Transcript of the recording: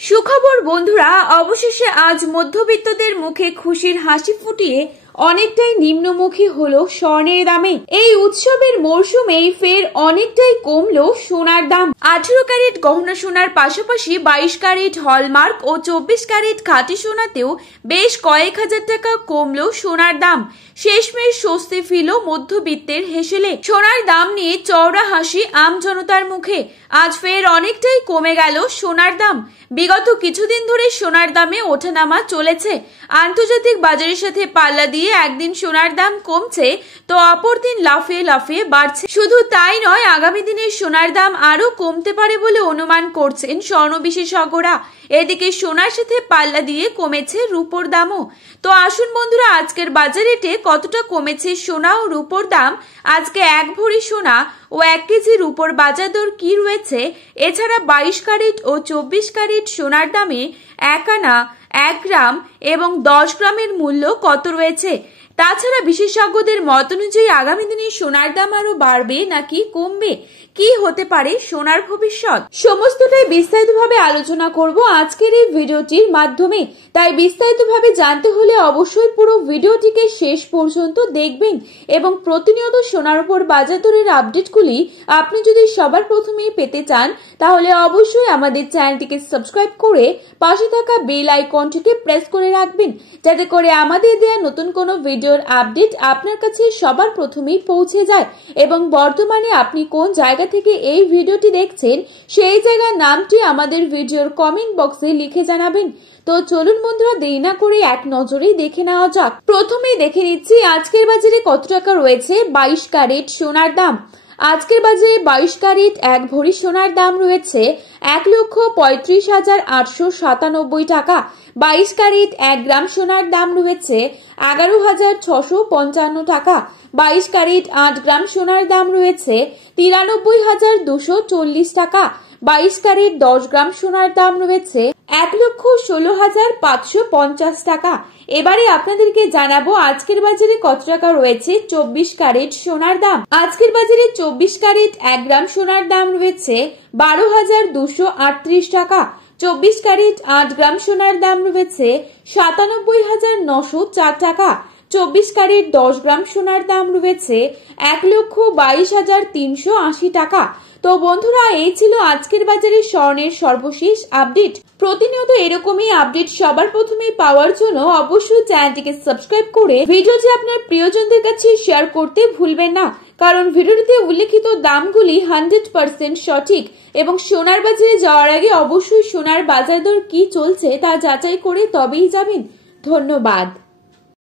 সুখবর বন্ধুরা, অবশেষে আজ মধ্যবিত্তদের মুখে খুশির হাসি ফুটিয়ে অনেকটাই নিম্নমুখী হলো স্বর্ণের দামে। এই উৎসবের মরশুমেই ফের অনেকটাই কমলো সোনার দাম। 18 ক্যারেট গহনা সোনার পাশাপাশি 22 ক্যারেট হলমার্ক ও 24 ক্যারেট খাঁটি সোনাতেও বেশ কয়েক হাজার টাকা কমলো সোনার দাম। শেষমেশ স্বস্তি ফিরল মধ্যবিত্তের হেসেলে। সোনার দাম নিয়ে চওড়া হাসি আম জনতার মুখে। আজ ফের অনেকটাই কমে গেল সোনার দাম। বিগত কিছুদিন ধরে সোনার দামে ওঠানামা চলেছে। আন্তর্জাতিক বাজারের সাথে পাল্লা দিয়ে একদিন সোনার দাম কমছে তো অপর দিন লাফিয়ে লাফিয়ে বাড়ছে। শুধু তাই নয়, আগামী দিনে সোনার দাম আরো কমতে পারে বলে অনুমান করছেন স্বর্ণ বিশেষজ্ঞরা। এদিকে সোনার সাথে পাল্লা দিয়ে কমেছে রূপোর দামও। তো আসুন বন্ধুরা, আজকের বাজার রেটে কতটা কমেছে সোনা ও রূপোর দাম, আজকে 1 ভরি সোনা ও 1 কেজি রূপোর বাজার দর কি রয়েছে, এছাড়া 22 ক্যারেট ও 24 ক্যারেট সোনার দামে 1 আনা, 1 গ্রাম এবং 10 গ্রামের মূল্য কত রয়েছে। তাছাড়া বিশেষজ্ঞদের মত অনুযায়ী আগামী দিনে সোনার দাম আরো বাড়বে নাকি কমবে, কি হতে পারে সোনার ভবিষ্যৎ, সমস্তটাই বিস্তারিতভাবে আলোচনা করব আজকের এই ভিডিওটির মাধ্যমে। তাই বিস্তারিতভাবে জানতে হলে অবশ্যই পুরো ভিডিওটিকে শেষ পর্যন্ত দেখবেন এবং প্রতিনিয়ত সোনার উপর বাজার দরের আপডেটগুলি আপনি যদি সবার প্রথমেই পেতে চান তাহলে অবশ্যই আমাদের চ্যানেলটিকে সাবস্ক্রাইব করে পাশে থাকা বেল আইকনটিকে প্রেস করে রাখবেন, যাতে করে আমাদের দেওয়া নতুন কোনো ভিডিওর আপডেট আপনার কাছে সবার প্রথমেই পৌঁছে যায়। এবং বর্তমানে আপনি কোন জায়গা থেকে এই ভিডিওটি দেখছেন সেই জায়গার নামটি আমাদের ভিডিওর কমেন্ট বক্সে লিখে জানাবেন। তো চলুন বন্ধুরা, দেরি না করে এক নজরেই দেখে নেওয়া যাক। প্রথমেই দেখে নিচ্ছি আজকের বাজারে কত টাকা রয়েছে 22 ক্যারেট সোনার দাম। আজকের বাজারে 22 ক্যারেট 1 ভরি সোনার দাম রয়েছে 1,35,897 টাকা। 22 ক্যারেট 1 গ্রাম সোনার দাম রয়েছে 11,655 টাকা। 22 ক্যারেট 8 গ্রাম সোনার দাম রয়েছে 93,240 টাকা। 22 ক্যারেট 10 গ্রাম সোনার দাম রয়েছে 1,16,550 টাকা। এবারে আপনাদেরকে জানাবো আজকের বাজারে কত টাকা রয়েছে 24 ক্যারেট সোনার দাম। আজকের বাজারে 24 ক্যারেট 1 গ্রাম সোনার দাম রয়েছে 12,238 টাকা। 24 ক্যারেট 8 গ্রাম সোনার দাম রয়েছে 97,904 টাকা। 24 ক্যারেট 10 গ্রাম সোনার দাম রয়েছে 1,22,380 টাকা। তো বন্ধুরা, এই ছিল আজকের বাজারে স্বর্ণের সর্বশেষ আপডেট। প্রতিনিয়ত এরকমই আপডেট সবার প্রথমেই পাওয়ার জন্য অবশ্যই চ্যানেলটিকে সাবস্ক্রাইব করে ভিডিওটি আপনার প্রিয়জনদের কাছে শেয়ার করতে ভুলবেন না, কারণ ভিডিওটিতে উল্লেখিত দামগুলি 100% সঠিক। এবং সোনার বাজারে যাওয়ার আগে অবশ্যই সোনার বাজার দর কি চলছে তা যাচাই করে তবেই যাবেন। ধন্যবাদ।